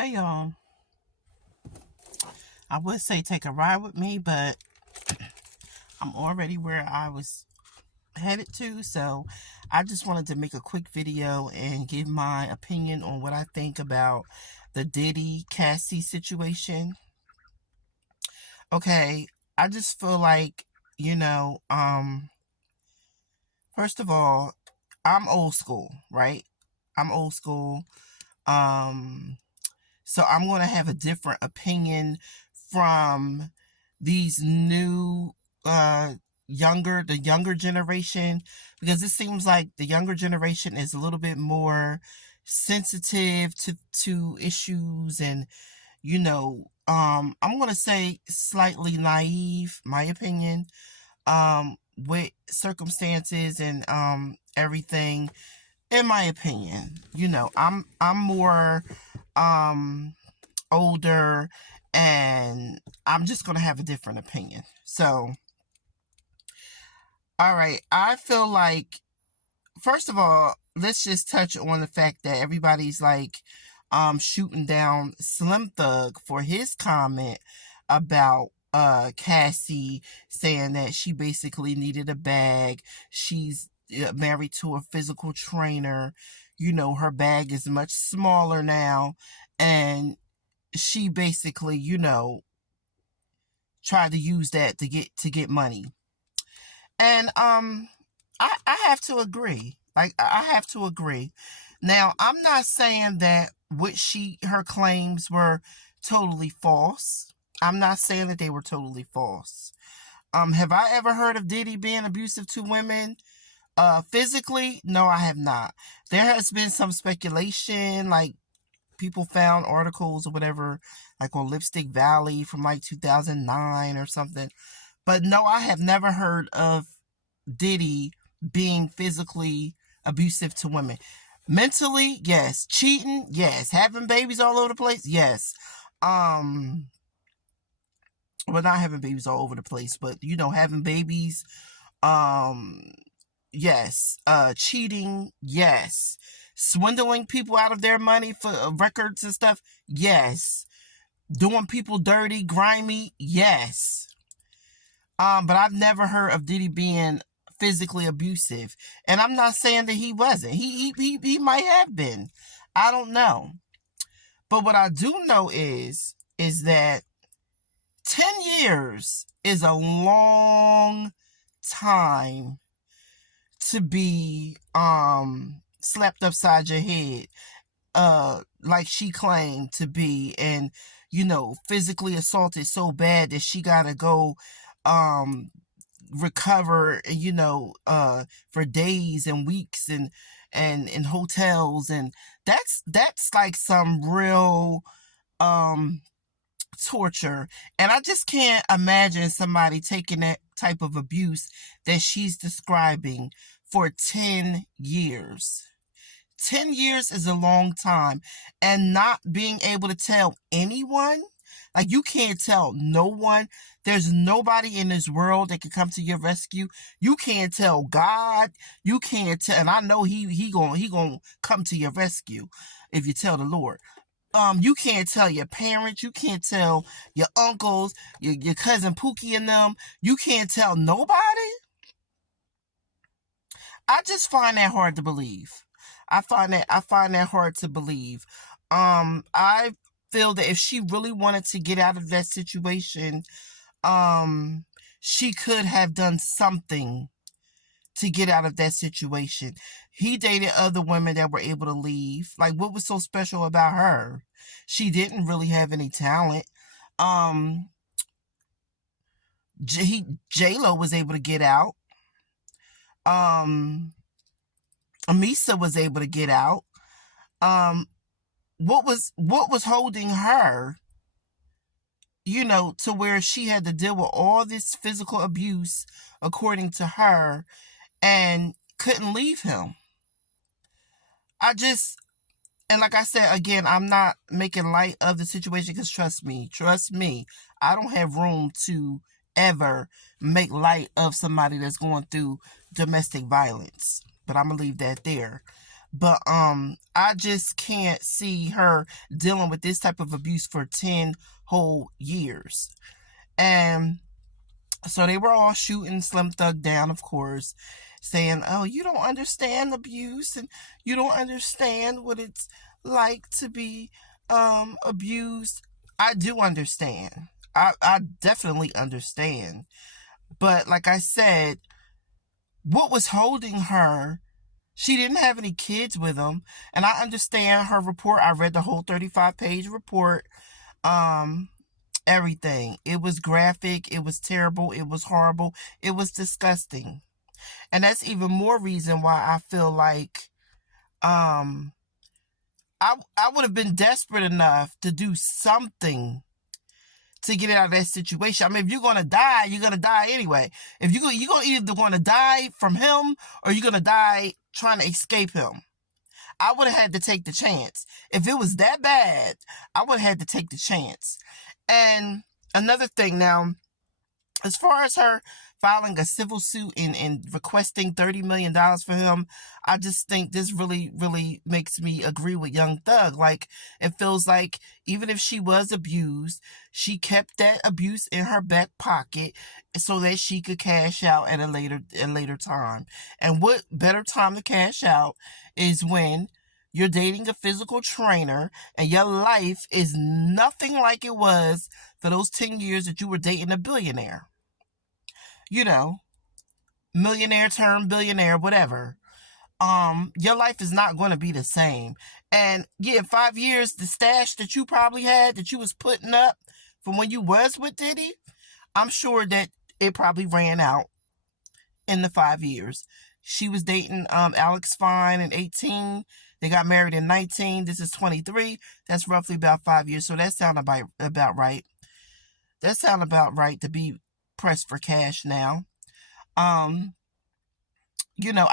Hey y'all, I would say take a ride with me, but I'm already where I was headed to, so I just wanted to make a quick video and give my opinion on what I think about the Diddy Cassie situation. Okay, I just feel like, you know, first of all, I'm old school, right? I'm old school. Um, so I'm going to have a different opinion from these new the younger generation, because it seems like the younger generation is a little bit more sensitive to issues, and I'm going to say slightly naive, my opinion, with circumstances and everything. In my opinion, I'm more older, and I'm just going to have a different opinion. So, all right, I feel like, first of all, let's just touch on the fact that everybody's like shooting down Slim Thug for his comment about Cassie, saying that she basically needed a bag. She's married to a physical trainer. Her bag is much smaller now, and she basically, tried to use that to get money. And I have to agree. Like, I have to agree. Now, I'm not saying that her claims were totally false. I'm not saying that they were totally false. Have I ever heard of Diddy being abusive to women? Physically? No, I have not. There has been some speculation, like people found articles or whatever, like on Lipstick Valley from like 2009 or something. But no, I have never heard of Diddy being physically abusive to women. Mentally, yes. Cheating, yes. Having babies all over the place, yes. Well, not having babies all over the place, but having babies, yes. Cheating, yes. Swindling people out of their money for records and stuff, yes. Doing people dirty, grimy, yes. But I've never heard of Diddy being physically abusive, and I'm not saying that he wasn't. He might have been. I don't know. But what I do know is that 10 years is a long time to be slapped upside your head, like she claimed to be, and physically assaulted so bad that she gotta go recover, for days and weeks, and in hotels, and that's like some real torture. And I just can't imagine somebody taking that type of abuse that she's describing for 10 years. 10 years is a long time, and not being able to tell anyone. Like, you can't tell no one. There's nobody in this world that can come to your rescue. You can't tell God. You can't tell, and I know he gonna come to your rescue if you tell the Lord. You can't tell your parents. You can't tell your uncles, your cousin Pookie and them. You can't tell nobody. I just find that hard to believe. I find that hard to believe. I feel that if she really wanted to get out of that situation, she could have done something to get out of that situation. He dated other women that were able to leave. Like, what was so special about her? She didn't really have any talent. J-Lo was able to get out. Amisa was able to get out. What was holding her, to where she had to deal with all this physical abuse, according to her, and couldn't leave him? And like I said, again, I'm not making light of the situation, because trust me, I don't have room to ever make light of somebody that's going through domestic violence. But I'm going to leave that there. But I just can't see her dealing with this type of abuse for 10 whole years. And so they were all shooting Slim Thug down, of course, saying, oh, you don't understand abuse and you don't understand what it's like to be abused. I do understand. I definitely understand. But like I said, what was holding her? She didn't have any kids with him. And I understand her report. I read the whole 35-page report. Everything. It was graphic. It was terrible. It was horrible. It was disgusting. And that's even more reason why I feel like I would have been desperate enough to do something to get out of that situation. I mean, if you're gonna die, you're gonna die anyway. If you're gonna either want to die from him or you're gonna die trying to escape him. I would have had to take the chance. If it was that bad, I would have had to take the chance. And another thing now, as far as her filing a civil suit and requesting $30 million for him, I just think this really, really makes me agree with Young Thug. Like, it feels like even if she was abused, she kept that abuse in her back pocket so that she could cash out at a later time. And what better time to cash out is when you're dating a physical trainer and your life is nothing like it was for those 10 years that you were dating a billionaire. You know, millionaire turned billionaire, whatever. Your life is not going to be the same. And yeah, 5 years, the stash that you probably had that you was putting up from when you was with Diddy, I'm sure that it probably ran out in the 5 years. She was dating Alex Fine in 18. They got married in 19. This is 23. That's roughly about 5 years. So that sounded about right. That sounded about right to be pressed for cash now. I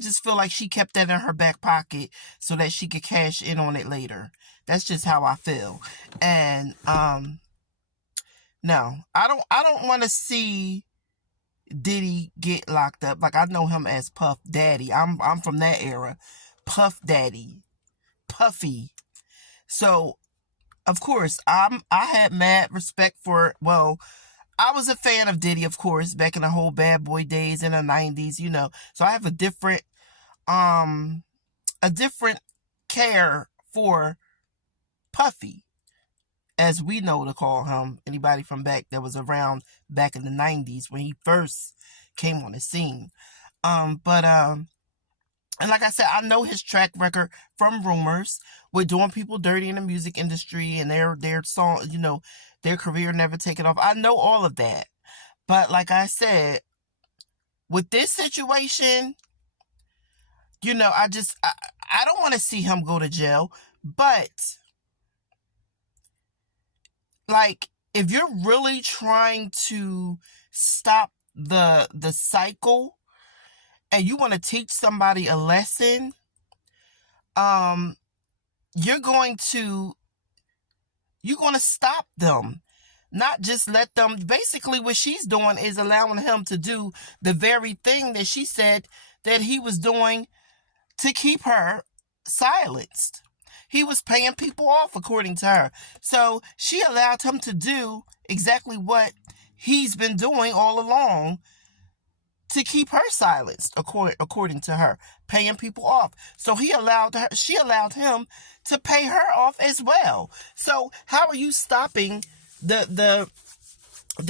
just feel like she kept that in her back pocket so that she could cash in on it later. That's just how I feel. And no, I don't want to see Diddy get locked up. Like, I know him as Puff Daddy. I'm from that era. Puff Daddy. Puffy. So, of course, I had mad respect for, well, I was a fan of Diddy, of course, back in the whole Bad Boy days in the 90s, So I have a different care for Puffy, as we know to call him. Anybody from back that was around back in the 90s when he first came on the scene. And like I said, I know his track record from rumors with doing people dirty in the music industry and their song, their career never taken off. I know all of that. But like I said, with this situation, I don't want to see him go to jail. But, like, if you're really trying to stop the cycle and you want to teach somebody a lesson, you're going to stop them, not just let them. Basically, what she's doing is allowing him to do the very thing that she said that he was doing to keep her silenced. He was paying people off, according to her. So she allowed him to do exactly what he's been doing all along to keep her silenced, according to her, paying people off. So she allowed him to pay her off as well. So how are you stopping the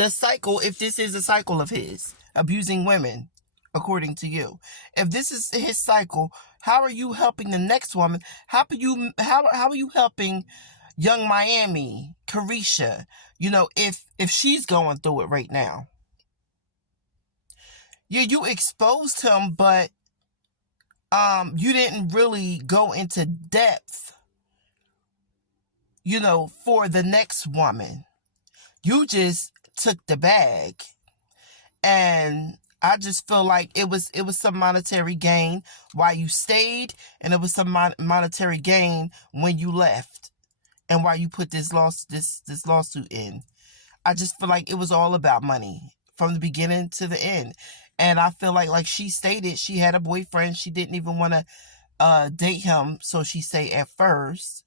cycle if this is a cycle of his abusing women, according to you? If this is his cycle, how are you helping the next woman? How are you helping Young Miami, Carisha? If she's going through it right now. Yeah, you exposed him, but you didn't really go into depth, for the next woman. You just took the bag. And I just feel like it was some monetary gain while you stayed, and it was some monetary gain when you left, and while you put this lawsuit in. I just feel like it was all about money from the beginning to the end. And I feel like she stated, she had a boyfriend. She didn't even want to date him, so she say at first.